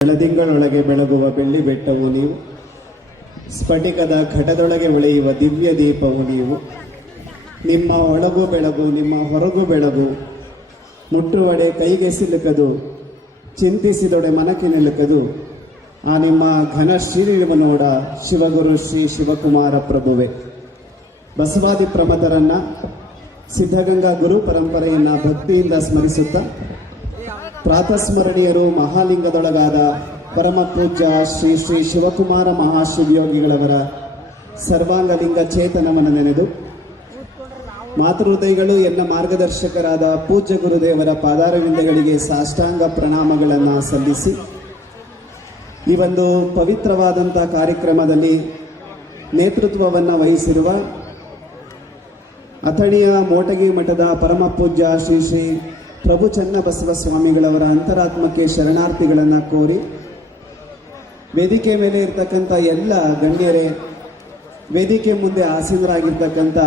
ಬೆಳದಿಂಗಳೊಳಗೆ ಬೆಳಗುವ ಬೆಳ್ಳಿ ಬೆಟ್ಟವು ನೀವು, ಸ್ಫಟಿಕದ ಘಟದೊಳಗೆ ಉಳಿಯುವ ದಿವ್ಯ ದೀಪವು ನೀವು. ನಿಮ್ಮ ಒಳಗೂ ಬೆಳಗು, ನಿಮ್ಮ ಹೊರಗೂ ಬೆಳಗು, ಮುಟ್ಟುವಡೆ ಕೈಗೆ ಸಿಲುಕದು, ಚಿಂತಿಸಿದೊಡೆ ಮನಕ್ಕೆ ನಿಲುಕದು. ಆ ನಿಮ್ಮ ಘನ ಶ್ರೀನಿವ ನೋಡ ಶಿವಗುರು ಶ್ರೀ ಶಿವಕುಮಾರ ಪ್ರಭುವೆ. ಬಸವಾದಿ ಪ್ರಮದರನ್ನ ಸಿದ್ಧಗಂಗಾ ಗುರು ಪರಂಪರೆಯನ್ನ ಭಕ್ತಿಯಿಂದ ಸ್ಮರಿಸುತ್ತಾ, ಪ್ರಾತಸ್ಮರಣೀಯರು ಮಹಾಲಿಂಗದೊಳಗಾದ ಪರಮ ಪೂಜ್ಯ ಶ್ರೀ ಶ್ರೀ ಶಿವಕುಮಾರ ಮಹಾಶಿವಯೋಗಿಗಳವರ ಸರ್ವಾಂಗಲಿಂಗ ಚೇತನವನ್ನು ನೆನೆದು, ಮಾತೃಹೃದಯಗಳು ಎನ್ನ ಮಾರ್ಗದರ್ಶಕರಾದ ಪೂಜ್ಯ ಗುರುದೇವರ ಪಾದಾರವಿಂದಗಳಿಗೆ ಸಾಷ್ಟಾಂಗ ಪ್ರಣಾಮಗಳನ್ನು ಸಲ್ಲಿಸಿ, ಈ ಒಂದು ಪವಿತ್ರವಾದಂಥ ಕಾರ್ಯಕ್ರಮದಲ್ಲಿ ನೇತೃತ್ವವನ್ನು ವಹಿಸಿರುವ ಅಥಣಿಯ ಮೋಟಗಿ ಮಠದ ಪರಮ ಪೂಜ್ಯ ಶ್ರೀ ಶ್ರೀ ಪ್ರಭು ಚನ್ನಬಸವ ಸ್ವಾಮಿಗಳವರ ಅಂತರಾತ್ಮಕ್ಕೆ ಶರಣಾರ್ಥಿಗಳನ್ನು ಕೋರಿ, ವೇದಿಕೆ ಮೇಲೆ ಇರ್ತಕ್ಕಂಥ ಎಲ್ಲ ಗಣ್ಯರೇ, ವೇದಿಕೆ ಮುಂದೆ ಆಸೀನರಾಗಿರ್ತಕ್ಕಂಥ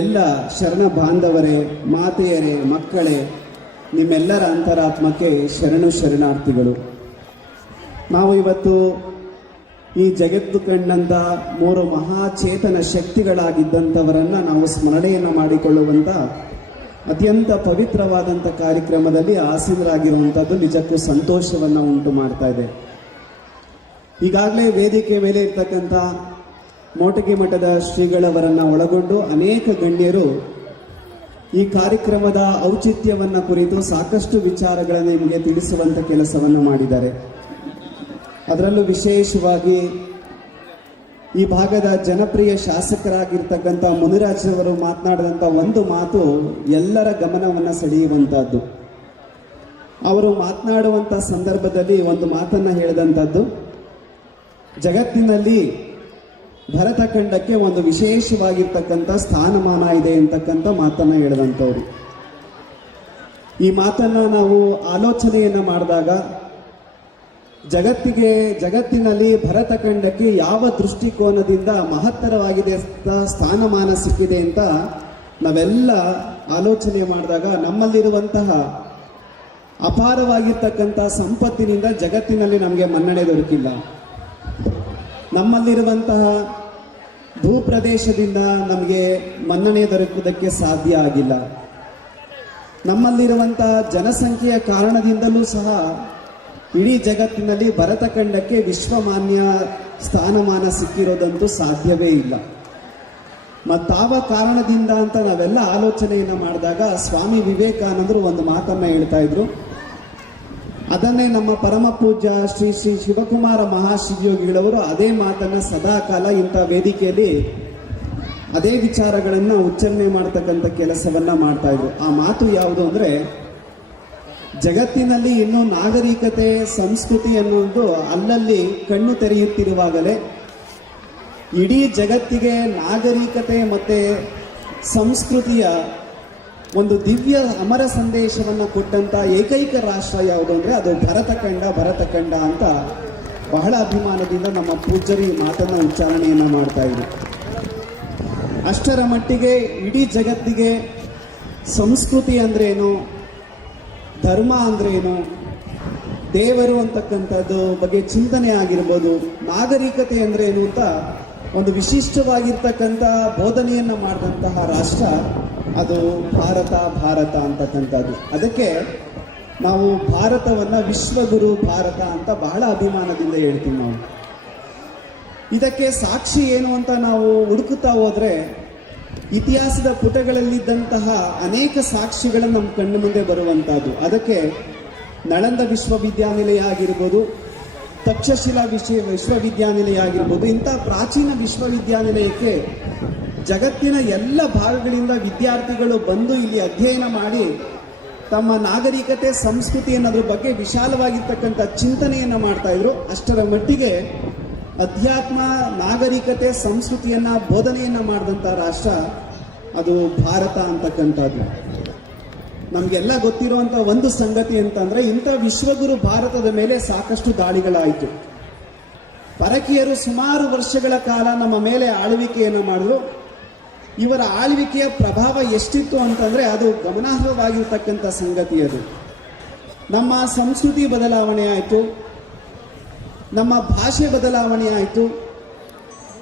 ಎಲ್ಲ ಶರಣ ಬಾಂಧವರೇ, ಮಾತೆಯರೇ, ಮಕ್ಕಳೇ, ನಿಮ್ಮೆಲ್ಲರ ಅಂತರಾತ್ಮಕ್ಕೆ ಶರಣಾರ್ಥಿಗಳು. ನಾವು ಇವತ್ತು ಈ ಜಗತ್ತು ಕಂಡಂಥ ಮೂರು ಮಹಾಚೇತನ ಶಕ್ತಿಗಳಾಗಿದ್ದಂಥವರನ್ನು ನಾವು ಸ್ಮರಣೆಯನ್ನು ಮಾಡಿಕೊಳ್ಳುವಂಥ ಅತ್ಯಂತ ಪವಿತ್ರವಾದಂಥ ಕಾರ್ಯಕ್ರಮದಲ್ಲಿ ಆಸೀನರಾಗಿರುವಂಥದ್ದು ನಿಜಕ್ಕೂ ಸಂತೋಷವನ್ನು ಉಂಟು ಮಾಡ್ತಾ ಇದೆ. ಈಗಾಗಲೇ ವೇದಿಕೆ ಮೇಲೆ ಇರ್ತಕ್ಕಂಥ ಮೋಟಗಿ ಮಠದ ಶ್ರೀಗಳವರನ್ನು ಒಳಗೊಂಡು ಅನೇಕ ಗಣ್ಯರು ಈ ಕಾರ್ಯಕ್ರಮದ ಔಚಿತ್ಯವನ್ನು ಕುರಿತು ಸಾಕಷ್ಟು ವಿಚಾರಗಳನ್ನು ನಿಮಗೆ ತಿಳಿಸುವಂಥ ಕೆಲಸವನ್ನು ಮಾಡಿದ್ದಾರೆ. ಅದರಲ್ಲೂ ವಿಶೇಷವಾಗಿ ಈ ಭಾಗದ ಜನಪ್ರಿಯ ಶಾಸಕರಾಗಿರ್ತಕ್ಕಂಥ ಮುನಿರಾಜ್ರವರು ಮಾತನಾಡಿದಂಥ ಒಂದು ಮಾತು ಎಲ್ಲರ ಗಮನವನ್ನು ಸೆಳೆಯುವಂಥದ್ದು. ಅವರು ಮಾತನಾಡುವಂಥ ಸಂದರ್ಭದಲ್ಲಿ ಒಂದು ಮಾತನ್ನು ಹೇಳಿದಂಥದ್ದು, ಜಗತ್ತಿನಲ್ಲಿ ಭರತಖಂಡಕ್ಕೆ ಒಂದು ವಿಶೇಷವಾಗಿರ್ತಕ್ಕಂಥ ಸ್ಥಾನಮಾನ ಇದೆ ಅಂತಕ್ಕಂಥ ಮಾತನ್ನು ಹೇಳಿದಂಥವ್ರು. ಈ ಮಾತನ್ನು ನಾವು ಆಲೋಚನೆಯನ್ನು ಮಾಡಿದಾಗ, ಜಗತ್ತಿನಲ್ಲಿ ಭರತಖಂಡಕ್ಕೆ ಯಾವ ದೃಷ್ಟಿಕೋನದಿಂದ ಮಹತ್ತರವಾಗಿದೆ ಸ್ಥಾನಮಾನ ಸಿಕ್ಕಿದೆ ಅಂತ ನಾವೆಲ್ಲ ಆಲೋಚನೆ ಮಾಡಿದಾಗ, ನಮ್ಮಲ್ಲಿರುವಂತಹ ಅಪಾರವಾಗಿರ್ತಕ್ಕಂಥ ಸಂಪತ್ತಿನಿಂದ ಜಗತ್ತಿನಲ್ಲಿ ನಮಗೆ ಮನ್ನಣೆ ದೊರಕಿಲ್ಲ. ನಮ್ಮಲ್ಲಿರುವಂತಹ ಭೂಪ್ರದೇಶದಿಂದ ನಮಗೆ ಮನ್ನಣೆ ದೊರಕುವುದಕ್ಕೆ ಸಾಧ್ಯ ಆಗಿಲ್ಲ. ನಮ್ಮಲ್ಲಿರುವಂತಹ ಜನಸಂಖ್ಯೆಯ ಕಾರಣದಿಂದಲೂ ಸಹ ಇಡೀ ಜಗತ್ತಿನಲ್ಲಿ ಭರತಖಂಡಕ್ಕೆ ವಿಶ್ವಮಾನ್ಯ ಸ್ಥಾನಮಾನ ಸಿಕ್ಕಿರೋದಂತೂ ಸಾಧ್ಯವೇ ಇಲ್ಲ. ಮತ್ತಾವ ಕಾರಣದಿಂದ ಅಂತ ನಾವೆಲ್ಲ ಆಲೋಚನೆಯನ್ನು ಮಾಡಿದಾಗ ಸ್ವಾಮಿ ವಿವೇಕಾನಂದರು ಒಂದು ಮಾತನ್ನು ಹೇಳ್ತಾ ಇದ್ರು. ಅದನ್ನೇ ನಮ್ಮ ಪರಮ ಪೂಜ್ಯ ಶ್ರೀ ಶ್ರೀ ಶಿವಕುಮಾರ ಮಹಾಶಿವಯೋಗಿಗಳವರು ಅದೇ ಮಾತನ್ನು ಸದಾಕಾಲ ಇಂಥ ವೇದಿಕೆಯಲ್ಲಿ ಅದೇ ವಿಚಾರಗಳನ್ನು ಉಚ್ಚಾರಣೆ ಮಾಡ್ತಕ್ಕಂಥ ಕೆಲಸವನ್ನ ಮಾಡ್ತಾ ಇದ್ರು. ಆ ಮಾತು ಯಾವುದು ಅಂದರೆ, ಜಗತ್ತಿನಲ್ಲಿ ಇನ್ನೂ ನಾಗರಿಕತೆ, ಸಂಸ್ಕೃತಿ ಅನ್ನೋದು ಅಲ್ಲಲ್ಲಿ ಕಣ್ಣು ತೆರೆಯುತ್ತಿರುವಾಗಲೇ ಇಡೀ ಜಗತ್ತಿಗೆ ನಾಗರಿಕತೆ ಮತ್ತು ಸಂಸ್ಕೃತಿಯ ಒಂದು ದಿವ್ಯ ಅಮರ ಸಂದೇಶವನ್ನು ಕೊಟ್ಟಂಥ ಏಕೈಕ ರಾಷ್ಟ್ರ ಯಾವುದು ಅಂದರೆ ಅದು ಭರತಖಂಡ ಅಂತ ಬಹಳ ಅಭಿಮಾನದಿಂದ ನಮ್ಮ ಪೂಜ್ಯರು ಈ ಮಾತನ್ನು ಉಚ್ಚಾರಣೆಯನ್ನು ಮಾಡ್ತಾ ಇದ್ರು. ಅಷ್ಟರ ಮಟ್ಟಿಗೆ ಇಡೀ ಜಗತ್ತಿಗೆ ಸಂಸ್ಕೃತಿ ಅಂದ್ರೇನು, ಧರ್ಮ ಅಂದ್ರೇನು, ದೇವರು ಅಂತಕ್ಕಂಥದ್ದು ಬಗ್ಗೆ ಚಿಂತನೆ ಆಗಿರ್ಬೋದು, ನಾಗರಿಕತೆ ಅಂದ್ರೇನು ಅಂತ ಒಂದು ವಿಶಿಷ್ಟವಾಗಿರ್ತಕ್ಕಂಥ ಬೋಧನೆಯನ್ನು ಮಾಡಿದಂತಹ ರಾಷ್ಟ್ರ ಅದು ಭಾರತ ಅಂತಕ್ಕಂಥದ್ದು. ಅದಕ್ಕೆ ನಾವು ಭಾರತವನ್ನು ವಿಶ್ವಗುರು ಭಾರತ ಅಂತ ಬಹಳ ಅಭಿಮಾನದಿಂದ ಹೇಳ್ತೀವಿ ನಾವು. ಇದಕ್ಕೆ ಸಾಕ್ಷಿ ಏನು ಅಂತ ನಾವು ಹುಡುಕುತ್ತಾ ಹೋದರೆ ಇತಿಹಾಸದ ಪುಟಗಳಲ್ಲಿದ್ದಂತಹ ಅನೇಕ ಸಾಕ್ಷಿಗಳು ನಮ್ಮ ಕಣ್ಣು ಮುಂದೆ ಬರುವಂಥದ್ದು. ಅದಕ್ಕೆ ನಳಂದ ವಿಶ್ವವಿದ್ಯಾನಿಲಯ ಆಗಿರ್ಬೋದು, ತಕ್ಷಶಿಲಾ ವಿಶ್ವವಿದ್ಯಾನಿಲಯ ಆಗಿರ್ಬೋದು, ಇಂಥ ಪ್ರಾಚೀನ ವಿಶ್ವವಿದ್ಯಾನಿಲಯಕ್ಕೆ ಜಗತ್ತಿನ ಎಲ್ಲ ಭಾಗಗಳಿಂದ ವಿದ್ಯಾರ್ಥಿಗಳು ಬಂದು ಇಲ್ಲಿ ಅಧ್ಯಯನ ಮಾಡಿ ತಮ್ಮ ನಾಗರಿಕತೆ, ಸಂಸ್ಕೃತಿ ಅನ್ನೋದ್ರ ಬಗ್ಗೆ ವಿಶಾಲವಾಗಿರ್ತಕ್ಕಂಥ ಚಿಂತನೆಯನ್ನು ಮಾಡ್ತಾ ಇದ್ರು. ಅಷ್ಟರ ಮಟ್ಟಿಗೆ ಅಧ್ಯಾತ್ಮ, ನಾಗರಿಕತೆ, ಸಂಸ್ಕೃತಿಯನ್ನು ಬೋಧನೆಯನ್ನು ಮಾಡಿದಂಥ ರಾಷ್ಟ್ರ ಅದು ಭಾರತ ಅಂತಕ್ಕಂಥದ್ದು. ನಮಗೆಲ್ಲ ಗೊತ್ತಿರುವಂಥ ಒಂದು ಸಂಗತಿ ಅಂತಂದರೆ, ಇಂಥ ವಿಶ್ವಗುರು ಭಾರತದ ಮೇಲೆ ಸಾಕಷ್ಟು ದಾಳಿಗಳಾಯಿತು. ಪರಕೀಯರು ಸುಮಾರು ವರ್ಷಗಳ ಕಾಲ ನಮ್ಮ ಮೇಲೆ ಆಳ್ವಿಕೆಯನ್ನು ಮಾಡಿದ್ರು. ಇವರ ಆಳ್ವಿಕೆಯ ಪ್ರಭಾವ ಎಷ್ಟಿತ್ತು ಅಂತಂದರೆ ಅದು ಗಮನಾರ್ಹವಾಗಿರ್ತಕ್ಕಂಥ ಸಂಗತಿ. ಅದು ನಮ್ಮ ಸಂಸ್ಕೃತಿ ಬದಲಾವಣೆ ಆಯಿತು, ನಮ್ಮ ಭಾಷೆ ಬದಲಾವಣೆ ಆಯಿತು,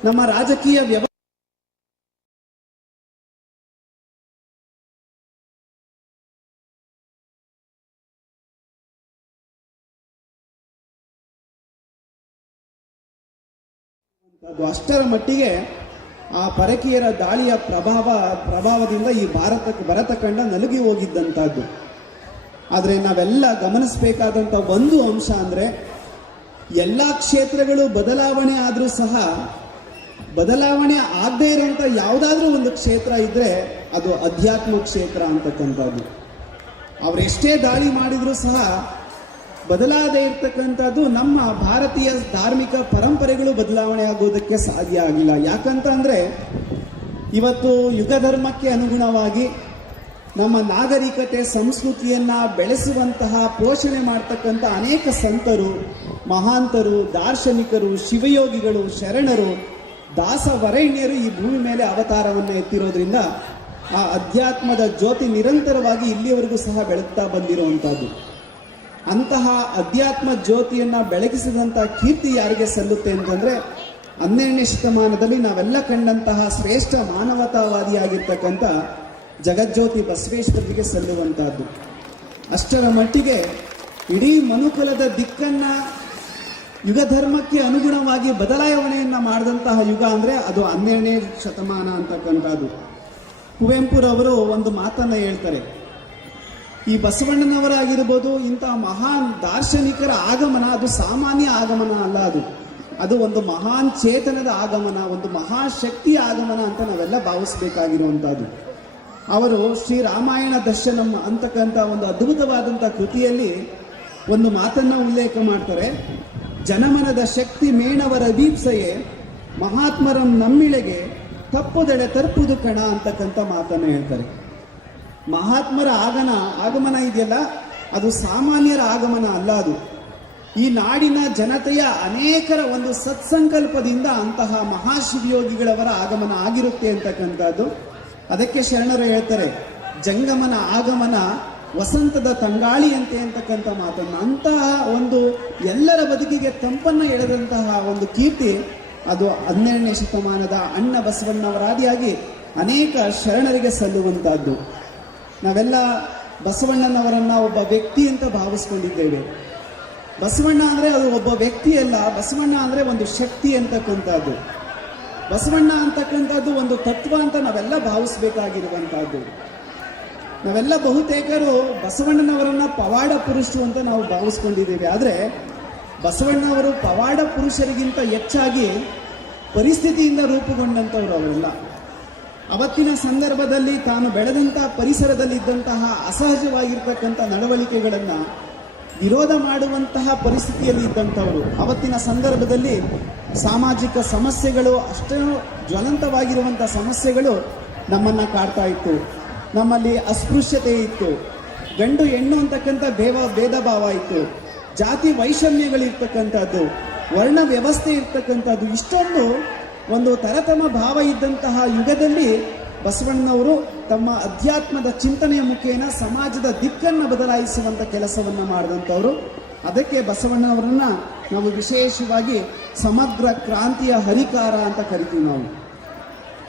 ನಮ್ಮ ರಾಜಕೀಯ ವ್ಯವಸ್ಥೆ ಅಷ್ಟರ ಮಟ್ಟಿಗೆ ಆ ಪರಕೀಯರ ದಾಳಿಯ ಪ್ರಭಾವದಿಂದ ಈ ಭರತಖಂಡ ನಲುಗಿ ಹೋಗಿದ್ದಂಥದ್ದು. ಆದರೆ ನಾವೆಲ್ಲ ಗಮನಿಸಬೇಕಾದಂಥ ಒಂದು ಅಂಶ ಅಂದರೆ, ಎಲ್ಲ ಕ್ಷೇತ್ರಗಳು ಬದಲಾವಣೆ ಆದರೂ ಸಹ ಬದಲಾವಣೆ ಆಗದೇ ಇರೋಂಥ ಯಾವುದಾದ್ರೂ ಒಂದು ಕ್ಷೇತ್ರ ಇದ್ದರೆ ಅದು ಅಧ್ಯಾತ್ಮ ಕ್ಷೇತ್ರ ಅಂತಕ್ಕಂಥದ್ದು. ಅವರೆಷ್ಟೇ ದಾಳಿ ಮಾಡಿದರೂ ಸಹ ಬದಲಾದೇ ಇರ್ತಕ್ಕಂಥದ್ದು ನಮ್ಮ ಭಾರತೀಯ ಧಾರ್ಮಿಕ ಪರಂಪರೆಗಳು ಬದಲಾವಣೆ ಆಗೋದಕ್ಕೆ ಸಾಧ್ಯ ಆಗಿಲ್ಲ. ಯಾಕಂತ ಅಂದರೆ ಇವತ್ತು ಯುಗ ಧರ್ಮಕ್ಕೆ ಅನುಗುಣವಾಗಿ ನಮ್ಮ ನಾಗರಿಕತೆ ಸಂಸ್ಕೃತಿಯನ್ನು ಬೆಳೆಸುವಂತಹ ಪೋಷಣೆ ಮಾಡ್ತಕ್ಕಂಥ ಅನೇಕ ಸಂತರು, ಮಹಾಂತರು, ದಾರ್ಶನಿಕರು, ಶಿವಯೋಗಿಗಳು, ಶರಣರು, ದಾಸವರೇಣ್ಯರು ಈ ಭೂಮಿ ಮೇಲೆ ಅವತಾರವನ್ನು ಎತ್ತಿರೋದ್ರಿಂದ ಆ ಅಧ್ಯಾತ್ಮದ ಜ್ಯೋತಿ ನಿರಂತರವಾಗಿ ಇಲ್ಲಿಯವರೆಗೂ ಸಹ ಬೆಳಗ್ತಾ ಬಂದಿರುವಂಥದ್ದು. ಅಂತಹ ಅಧ್ಯಾತ್ಮ ಜ್ಯೋತಿಯನ್ನು ಬೆಳಗಿಸಿದಂಥ ಕೀರ್ತಿ ಯಾರಿಗೆ ಸಲ್ಲುತ್ತೆ ಅಂತಂದರೆ 12ನೇ ಶತಮಾನದಲ್ಲಿ ನಾವೆಲ್ಲ ಕಂಡಂತಹ ಶ್ರೇಷ್ಠ ಮಾನವತಾವಾದಿಯಾಗಿರ್ತಕ್ಕಂಥ ಜಗಜ್ಯೋತಿ ಬಸವೇಶ್ವರರಿಗೆ ಸಲ್ಲುವಂತಹದ್ದು. ಅಷ್ಟರ ಮಟ್ಟಿಗೆ ಇಡೀ ಮನುಕುಲದ ದಿಕ್ಕನ್ನ ಯುಗ ಧರ್ಮಕ್ಕೆ ಅನುಗುಣವಾಗಿ ಬದಲಾವಣೆಯನ್ನು ಮಾಡಿದಂತಹ ಯುಗ ಅಂದರೆ ಅದು 12ನೇ ಶತಮಾನ ಅಂತಕ್ಕಂಥದ್ದು. ಕುವೆಂಪುರವರು ಒಂದು ಮಾತನ್ನು ಹೇಳ್ತಾರೆ, ಈ ಬಸವಣ್ಣನವರಾಗಿರ್ಬೋದು, ಇಂತಹ ಮಹಾನ್ ದಾರ್ಶನಿಕರ ಆಗಮನ ಅದು ಸಾಮಾನ್ಯ ಆಗಮನ ಅಲ್ಲ, ಅದು ಒಂದು ಮಹಾನ್ ಚೇತನದ ಆಗಮನ, ಒಂದು ಮಹಾಶಕ್ತಿಯ ಆಗಮನ ಅಂತ ನಾವೆಲ್ಲ ಭಾವಿಸಬೇಕಾಗಿರುವಂಥದ್ದು. ಅವರು ಶ್ರೀ ರಾಮಾಯಣ ದರ್ಶನಂ ಅಂತಕ್ಕಂಥ ಒಂದು ಅದ್ಭುತವಾದಂಥ ಕೃತಿಯಲ್ಲಿ ಒಂದು ಮಾತನ್ನು ಉಲ್ಲೇಖ ಮಾಡ್ತಾರೆ. ಜನಮನದ ಶಕ್ತಿ ಮೇಣವರ ದೀಪ್ಸೆಯೇ ಮಹಾತ್ಮರಂ ನಮ್ಮಿಳೆಗೆ ತಪ್ಪುದೆಳೆ ತರ್ಪುದು ಕಣ ಅಂತಕ್ಕಂಥ ಮಾತನ್ನು ಹೇಳ್ತಾರೆ. ಮಹಾತ್ಮರ ಆಗಮನ ಇದೆಯಲ್ಲ, ಅದು ಸಾಮಾನ್ಯರ ಆಗಮನ ಅಲ್ಲ, ಅದು ಈ ನಾಡಿನ ಜನತೆಯ ಅನೇಕರ ಒಂದು ಸತ್ಸಂಕಲ್ಪದಿಂದ ಅಂತಹ ಮಹಾಶಿವಯೋಗಿಗಳವರ ಆಗಮನ ಆಗಿರುತ್ತೆ ಅಂತಕ್ಕಂಥದ್ದು. ಅದಕ್ಕೆ ಶರಣರು ಹೇಳ್ತಾರೆ, ಜಂಗಮನ ಆಗಮನ ವಸಂತದ ತಂಗಾಳಿಯಂತೆ ಅಂತಕ್ಕಂಥ ಮಾತನ್ನು. ಅಂತಹ ಒಂದು ಎಲ್ಲರ ಬದುಕಿಗೆ ತಂಪನ್ನು ಎಳೆದಂತಹ ಒಂದು ಕೀರ್ತಿ ಅದು 12ನೇ ಶತಮಾನದ ಅಣ್ಣ ಬಸವಣ್ಣವರಾದಿಯಾಗಿ ಅನೇಕ ಶರಣರಿಗೆ ಸಲ್ಲುವಂತಹದ್ದು. ನಾವೆಲ್ಲ ಬಸವಣ್ಣನವರನ್ನ ಒಬ್ಬ ವ್ಯಕ್ತಿ ಅಂತ ಭಾವಿಸ್ಕೊಂಡಿದ್ದೇವೆ. ಬಸವಣ್ಣ ಅಂದರೆ ಅದು ಒಬ್ಬ ವ್ಯಕ್ತಿ ಅಲ್ಲ, ಬಸವಣ್ಣ ಅಂದರೆ ಒಂದು ಶಕ್ತಿ ಅಂತಕ್ಕಂಥದ್ದು. ಬಸವಣ್ಣ ಅಂತಕ್ಕಂಥದ್ದು ಒಂದು ತತ್ವ ಅಂತ ನಾವೆಲ್ಲ ಭಾವಿಸ್ಬೇಕಾಗಿರುವಂತಹದ್ದು. ನಾವೆಲ್ಲ ಬಹುತೇಕರು ಬಸವಣ್ಣನವರನ್ನ ಪವಾಡ ಪುರುಷರು ಅಂತ ನಾವು ಭಾವಿಸ್ಕೊಂಡಿದ್ದೇವೆ. ಆದರೆ ಬಸವಣ್ಣವರು ಪವಾಡ ಪುರುಷರಿಗಿಂತ ಹೆಚ್ಚಾಗಿ ಪರಿಸ್ಥಿತಿಯಿಂದ ರೂಪುಗೊಂಡಂಥವ್ರು ಅವರೆಲ್ಲ. ಅವತ್ತಿನ ಸಂದರ್ಭದಲ್ಲಿ ತಾನು ಬೆಳೆದಂತಹ ಪರಿಸರದಲ್ಲಿ ಇದ್ದಂತಹ ಅಸಹಜವಾಗಿರ್ತಕ್ಕಂಥ ನಡವಳಿಕೆಗಳನ್ನು ವಿರೋಧ ಮಾಡುವಂತಹ ಪರಿಸ್ಥಿತಿಯಲ್ಲಿ ಇದ್ದಂಥವರು. ಅವತ್ತಿನ ಸಂದರ್ಭದಲ್ಲಿ ಸಾಮಾಜಿಕ ಸಮಸ್ಯೆಗಳು, ಅಷ್ಟೇ ಜ್ವಲಂತವಾಗಿರುವಂಥ ಸಮಸ್ಯೆಗಳು ನಮ್ಮನ್ನು ಕಾಡ್ತಾ ಇತ್ತು. ನಮ್ಮಲ್ಲಿ ಅಸ್ಪೃಶ್ಯತೆ ಇತ್ತು, ಗಂಡು ಹೆಣ್ಣು ಅಂತಕ್ಕಂಥ ಭೇದ ಭಾವ ಇತ್ತು, ಜಾತಿ ವೈಷಮ್ಯಗಳಿರ್ತಕ್ಕಂಥದ್ದು, ವರ್ಣ ವ್ಯವಸ್ಥೆ ಇರ್ತಕ್ಕಂಥದ್ದು, ಇಷ್ಟೊಂದು ಒಂದು ತರತಮ ಭಾವ ಇದ್ದಂತಹ ಯುಗದಲ್ಲಿ ಬಸವಣ್ಣನವರು ತಮ್ಮ ಅಧ್ಯಾತ್ಮದ ಚಿಂತನೆಯ ಮುಖೇನ ಸಮಾಜದ ದಿಕ್ಕನ್ನು ಬದಲಾಯಿಸುವಂಥ ಕೆಲಸವನ್ನು ಮಾಡಿದಂಥವರು. ಅದಕ್ಕೆ ಬಸವಣ್ಣನವರನ್ನ ನಾವು ವಿಶೇಷವಾಗಿ ಸಮಗ್ರ ಕ್ರಾಂತಿಯ ಹರಿಕಾರ ಅಂತ ಕರಿತೀವಿ. ನಾವು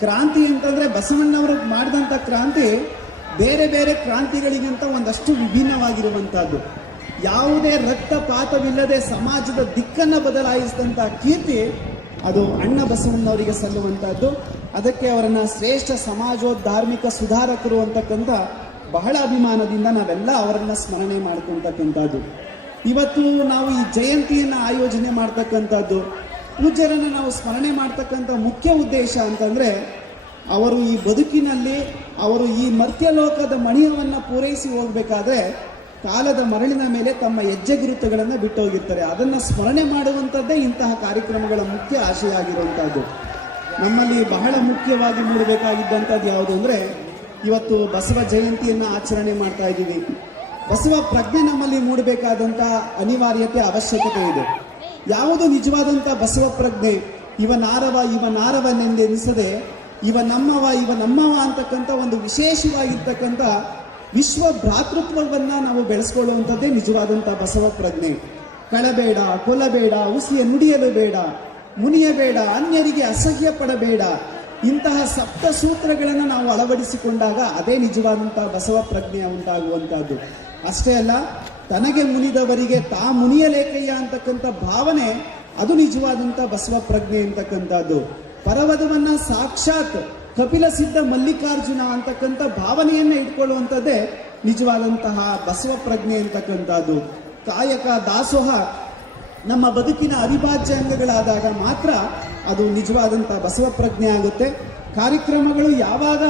ಕ್ರಾಂತಿ ಅಂತಂದರೆ ಬಸವಣ್ಣವರು ಮಾಡಿದಂಥ ಕ್ರಾಂತಿ ಬೇರೆ ಬೇರೆ ಕ್ರಾಂತಿಗಳಿಗಿಂತ ಒಂದಷ್ಟು ವಿಭಿನ್ನವಾಗಿರುವಂಥದ್ದು. ಯಾವುದೇ ರಕ್ತಪಾತವಿಲ್ಲದೆ ಸಮಾಜದ ದಿಕ್ಕನ್ನು ಬದಲಾಯಿಸಿದಂಥ ಕೀರ್ತಿ ಅದು ಅಣ್ಣ ಬಸವಣ್ಣವರಿಗೆ ಸಲ್ಲುವಂಥದ್ದು. ಅದಕ್ಕೆ ಅವರನ್ನು ಶ್ರೇಷ್ಠ ಸಮಾಜೋಧಾರ್ಮಿಕ ಸುಧಾರಕರು ಅಂತಕ್ಕಂಥ ಬಹಳ ಅಭಿಮಾನದಿಂದ ನಾವೆಲ್ಲ ಅವರನ್ನು ಸ್ಮರಣೆ ಮಾಡ್ಕೊಳ್ತಕ್ಕಂಥದ್ದು. ಇವತ್ತು ನಾವು ಈ ಜಯಂತಿಯನ್ನು ಆಯೋಜನೆ ಮಾಡ್ತಕ್ಕಂಥದ್ದು, ಪೂಜ್ಯರನ್ನು ನಾವು ಸ್ಮರಣೆ ಮಾಡ್ತಕ್ಕಂಥ ಮುಖ್ಯ ಉದ್ದೇಶ ಅಂತಂದರೆ, ಅವರು ಈ ಬದುಕಿನಲ್ಲಿ ಅವರು ಈ ಮರ್ತ್ಯಲೋಕದ ಮಣಿಯವನ್ನು ಪೂರೈಸಿ ಹೋಗಬೇಕಾದ್ರೆ ಕಾಲದ ಮರಳಿನ ಮೇಲೆ ತಮ್ಮ ಹೆಜ್ಜೆ ಗುರುತುಗಳನ್ನು ಬಿಟ್ಟು ಹೋಗಿರ್ತಾರೆ. ಅದನ್ನು ಸ್ಮರಣೆ ಮಾಡುವಂಥದ್ದೇ ಇಂತಹ ಕಾರ್ಯಕ್ರಮಗಳ ಮುಖ್ಯ ಆಶಯ ಆಗಿರುವಂಥದ್ದು. ನಮ್ಮಲ್ಲಿ ಬಹಳ ಮುಖ್ಯವಾಗಿ ಮೂಡಬೇಕಾಗಿದ್ದಂಥದ್ದು ಯಾವುದು ಅಂದರೆ, ಇವತ್ತು ಬಸವ ಜಯಂತಿಯನ್ನು ಆಚರಣೆ ಮಾಡ್ತಾ ಇದ್ದೀವಿ. ಬಸವ ಪ್ರಜ್ಞೆ ನಮ್ಮಲ್ಲಿ ಮೂಡಬೇಕಾದಂಥ ಅನಿವಾರ್ಯತೆ, ಅವಶ್ಯಕತೆ ಇದೆ. ಯಾವುದು ನಿಜವಾದಂಥ ಬಸವ ಪ್ರಜ್ಞೆ? ಇವನಾರವನೆಂದೆನಿಸದೆ ಇವ ನಮ್ಮವ ಅಂತಕ್ಕಂಥ ಒಂದು ವಿಶೇಷವಾಗಿರ್ತಕ್ಕಂಥ ವಿಶ್ವ ಭ್ರಾತೃತ್ವವನ್ನು ನಾವು ಬೆಳೆಸ್ಕೊಳ್ಳುವಂಥದ್ದೇ ನಿಜವಾದಂಥ ಬಸವ ಪ್ರಜ್ಞೆ. ಕಳಬೇಡ, ಕೊಲಬೇಡ, ಉಸಿಯ ನುಡಿಯಲು ಬೇಡ, ಮುನಿಯಬೇಡ, ಅನ್ಯರಿಗೆ ಅಸಹ್ಯ ಪಡಬೇಡ. ಇಂತಹ ಸಪ್ತ ಸೂತ್ರಗಳನ್ನು ನಾವು ಅಳವಡಿಸಿಕೊಂಡಾಗ ಅದೇ ನಿಜವಾದಂತಹ ಬಸವ ಪ್ರಜ್ಞೆ ಉಂಟಾಗುವಂತಹದ್ದು. ಅಷ್ಟೇ ಅಲ್ಲ, ತನಗೆ ಮುನಿದವರಿಗೆ ತಾ ಮುನಿಯಲೇಕಯ್ಯ ಅಂತಕ್ಕಂಥ ಭಾವನೆ ಅದು ನಿಜವಾದಂಥ ಬಸವ ಪ್ರಜ್ಞೆ ಅಂತಕ್ಕಂಥದ್ದು. ಪರವಧವನ್ನ ಸಾಕ್ಷಾತ್ ಕಪಿಲ ಸಿದ್ಧ ಮಲ್ಲಿಕಾರ್ಜುನ ಅಂತಕ್ಕಂಥ ಭಾವನೆಯನ್ನ ಇಟ್ಕೊಳ್ಳುವಂಥದ್ದೇ ನಿಜವಾದಂತಹ ಬಸವ ಪ್ರಜ್ಞೆ ಅಂತಕ್ಕಂಥದ್ದು. ಕಾಯಕ ದಾಸೋಹ ನಮ್ಮ ಬದುಕಿನ ಅವಿಭಾಜ್ಯ ಅಂಗಗಳಾದಾಗ ಮಾತ್ರ ಅದು ನಿಜವಾದಂತಹ ಬಸವ ಪ್ರಜ್ಞೆ ಆಗುತ್ತೆ. ಕಾರ್ಯಕ್ರಮಗಳು ಯಾವಾಗ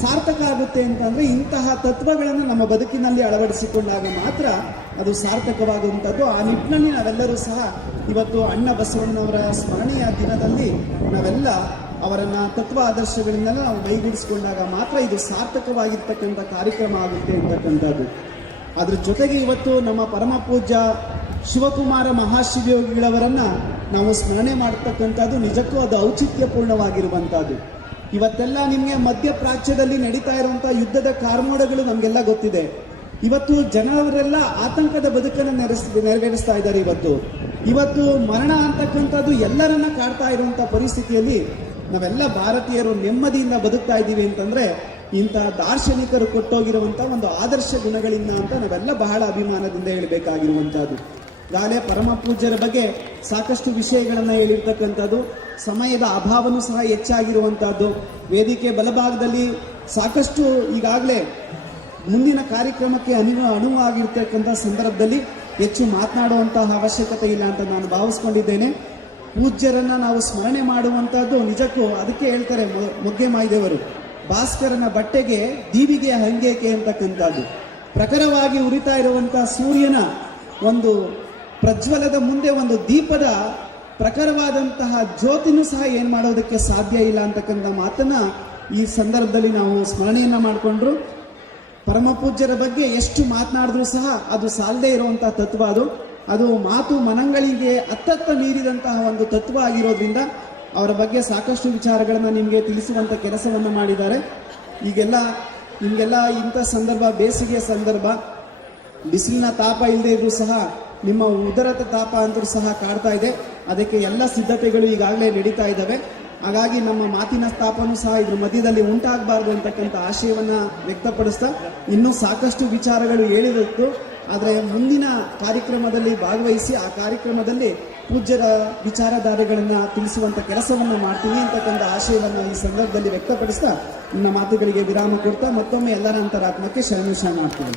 ಸಾರ್ಥಕ ಆಗುತ್ತೆ ಅಂತಂದ್ರೆ ಇಂತಹ ತತ್ವಗಳನ್ನು ನಮ್ಮ ಬದುಕಿನಲ್ಲಿ ಅಳವಡಿಸಿಕೊಂಡಾಗ ಮಾತ್ರ ಅದು ಸಾರ್ಥಕವಾಗುವಂಥದ್ದು. ಆ ನಿಟ್ಟಿನಲ್ಲಿ ನಾವೆಲ್ಲರೂ ಸಹ ಇವತ್ತು ಅಣ್ಣ ಬಸವಣ್ಣನವರ ಸ್ಮರಣೆಯ ದಿನದಲ್ಲಿ ನಾವೆಲ್ಲ ಅವರನ್ನ ತತ್ವ ಆದರ್ಶಗಳನ್ನೆಲ್ಲ ನಾವು ಮೈಗೂಡಿಸಿಕೊಂಡಾಗ ಮಾತ್ರ ಇದು ಸಾರ್ಥಕವಾಗಿರ್ತಕ್ಕಂಥ ಕಾರ್ಯಕ್ರಮ ಆಗುತ್ತೆ ಅಂತಕ್ಕಂಥದ್ದು. ಅದ್ರ ಜೊತೆಗೆ ಇವತ್ತು ನಮ್ಮ ಪರಮ ಪೂಜ್ಯ ಶಿವಕುಮಾರ ಮಹಾಶಿವಯೋಗಿಗಳವರನ್ನ ನಾವು ಸ್ಮರಣೆ ಮಾಡತಕ್ಕಂಥದ್ದು ನಿಜಕ್ಕೂ ಅದು ಔಚಿತ್ಯಪೂರ್ಣವಾಗಿರುವಂಥದ್ದು. ಇವತ್ತೆಲ್ಲ ನಿಮಗೆ ಮಧ್ಯಪ್ರಾಚ್ಯದಲ್ಲಿ ನಡೀತಾ ಇರುವಂತಹ ಯುದ್ಧದ ಕಾರ್ಮೋಡಗಳು ನಮಗೆಲ್ಲ ಗೊತ್ತಿದೆ. ಇವತ್ತು ಜನರೆಲ್ಲ ಆತಂಕದ ಬದುಕನ್ನು ನೆರವೇರಿಸ್ತಾ ಇದ್ದಾರೆ. ಇವತ್ತು ಮರಣ ಅಂತಕ್ಕಂಥದ್ದು ಎಲ್ಲರನ್ನ ಕಾಡ್ತಾ ಇರುವಂತಹ ಪರಿಸ್ಥಿತಿಯಲ್ಲಿ ನಾವೆಲ್ಲ ಭಾರತೀಯರು ನೆಮ್ಮದಿಯಿಂದ ಬದುಕ್ತಾ ಇದ್ದೀವಿ ಅಂತಂದ್ರೆ ಇಂಥ ದಾರ್ಶನಿಕರು ಕೊಟ್ಟೋಗಿರುವಂತಹ ಒಂದು ಆದರ್ಶ ಗುಣಗಳಿಂದ ಅಂತ ನಾವೆಲ್ಲ ಬಹಳ ಅಭಿಮಾನದಿಂದ ಹೇಳಬೇಕಾಗಿರುವಂತಹದ್ದು. ಗಾಲೆ ಪರಮ ಪೂಜ್ಯರ ಬಗ್ಗೆ ಸಾಕಷ್ಟು ವಿಷಯಗಳನ್ನ ಹೇಳಿರ್ತಕ್ಕಂಥದ್ದು. ಸಮಯದ ಅಭಾವನೂ ಸಹ ಹೆಚ್ಚಾಗಿರುವಂತಹದ್ದು. ವೇದಿಕೆ ಬಲಭಾಗದಲ್ಲಿ ಸಾಕಷ್ಟು ಈಗಾಗಲೇ ಮುಂದಿನ ಕಾರ್ಯಕ್ರಮಕ್ಕೆ ಅನುವಾಗಿರ್ತಕ್ಕಂಥ ಸಂದರ್ಭದಲ್ಲಿ ಹೆಚ್ಚು ಮಾತನಾಡುವಂತಹ ಅವಶ್ಯಕತೆ ಇಲ್ಲ ಅಂತ ನಾನು ಭಾವಿಸ್ಕೊಂಡಿದ್ದೇನೆ. ಪೂಜ್ಯರನ್ನ ನಾವು ಸ್ಮರಣೆ ಮಾಡುವಂತಹದ್ದು ನಿಜಕ್ಕೂ ಅದಕ್ಕೆ ಹೇಳ್ತಾರೆ ಮೊಗ್ಗೆ ಮಾಯ್ದೇವರು, ಭಾಸ್ಕರನ ಬಟ್ಟೆಗೆ ದೀವಿಗೆ ಹಂಗೇಕೆ ಅಂತಕ್ಕಂಥದ್ದು. ಪ್ರಖರವಾಗಿ ಉರಿತಾ ಇರುವಂತಹ ಸೂರ್ಯನ ಒಂದು ಪ್ರಜ್ವಲದ ಮುಂದೆ ಒಂದು ದೀಪದ ಪ್ರಖರವಾದಂತಹ ಜ್ಯೋತಿನೂ ಸಹ ಏನ್ ಮಾಡೋದಕ್ಕೆ ಸಾಧ್ಯ ಇಲ್ಲ ಅಂತಕ್ಕಂಥ ಮಾತನ್ನ ಈ ಸಂದರ್ಭದಲ್ಲಿ ನಾವು ಸ್ಮರಣೆಯನ್ನ ಮಾಡಿಕೊಂಡ್ರು. ಪರಮ ಪೂಜ್ಯರ ಬಗ್ಗೆ ಎಷ್ಟು ಮಾತನಾಡಿದ್ರೂ ಸಹ ಅದು ಸಾಲದೇ ಇರುವಂತಹ ತತ್ವ. ಅದು ಮಾತು ಮನಗಳಿಗೆ ಅತ್ತತ್ತ ಮೀರಿದಂತಹ ಒಂದು ತತ್ವ ಆಗಿರೋದ್ರಿಂದ ಅವರ ಬಗ್ಗೆ ಸಾಕಷ್ಟು ವಿಚಾರಗಳನ್ನ ನಿಮಗೆ ತಿಳಿಸುವಂತ ಕೆಲಸವನ್ನ ಮಾಡಿದ್ದಾರೆ. ನಿಮಗೆಲ್ಲ ಇಂಥ ಸಂದರ್ಭ, ಬೇಸಿಗೆಯ ಸಂದರ್ಭ, ಬಿಸಿಲಿನ ತಾಪ ಇಲ್ಲದೆ ಇದ್ರೂ ಸಹ ನಿಮ್ಮ ಉದರದ ತಾಪ ಅಂತೂ ಸಹ ಕಾಡ್ತಾ ಇದೆ. ಅದಕ್ಕೆ ಎಲ್ಲ ಸಿದ್ಧತೆಗಳು ಈಗಾಗಲೇ ನಡೀತಾ ಇದ್ದಾವೆ. ಹಾಗಾಗಿ ನಮ್ಮ ಮಾತಿನ ತಾಪನೂ ಸಹ ಇದ್ರ ಮಧ್ಯದಲ್ಲಿ ಉಂಟಾಗಬಾರ್ದು ಅಂತಕ್ಕಂಥ ಆಶಯವನ್ನ ವ್ಯಕ್ತಪಡಿಸ್ತಾ ಇನ್ನೂ ಸಾಕಷ್ಟು ವಿಚಾರಗಳು ಹೇಳಿದತ್ತು. ಆದರೆ ಮುಂದಿನ ಕಾರ್ಯಕ್ರಮದಲ್ಲಿ ಭಾಗವಹಿಸಿ ಆ ಕಾರ್ಯಕ್ರಮದಲ್ಲಿ ಪೂಜ್ಯರ ವಿಚಾರಧಾರೆಗಳನ್ನ ತಿಳಿಸುವಂತ ಕೆಲಸವನ್ನ ಮಾಡ್ತೀನಿ ಅಂತಕ್ಕಂಥ ಆಶಯವನ್ನು ಈ ಸಂದರ್ಭದಲ್ಲಿ ವ್ಯಕ್ತಪಡಿಸ್ತಾ ನನ್ನ ಮಾತುಗಳಿಗೆ ವಿರಾಮ ಕೊಡ್ತಾ ಮತ್ತೊಮ್ಮೆ ಎಲ್ಲರ ಅಂತರಾತ್ಮಕ್ಕೆ ಶರಣ ಮಾಡ್ತೀನಿ.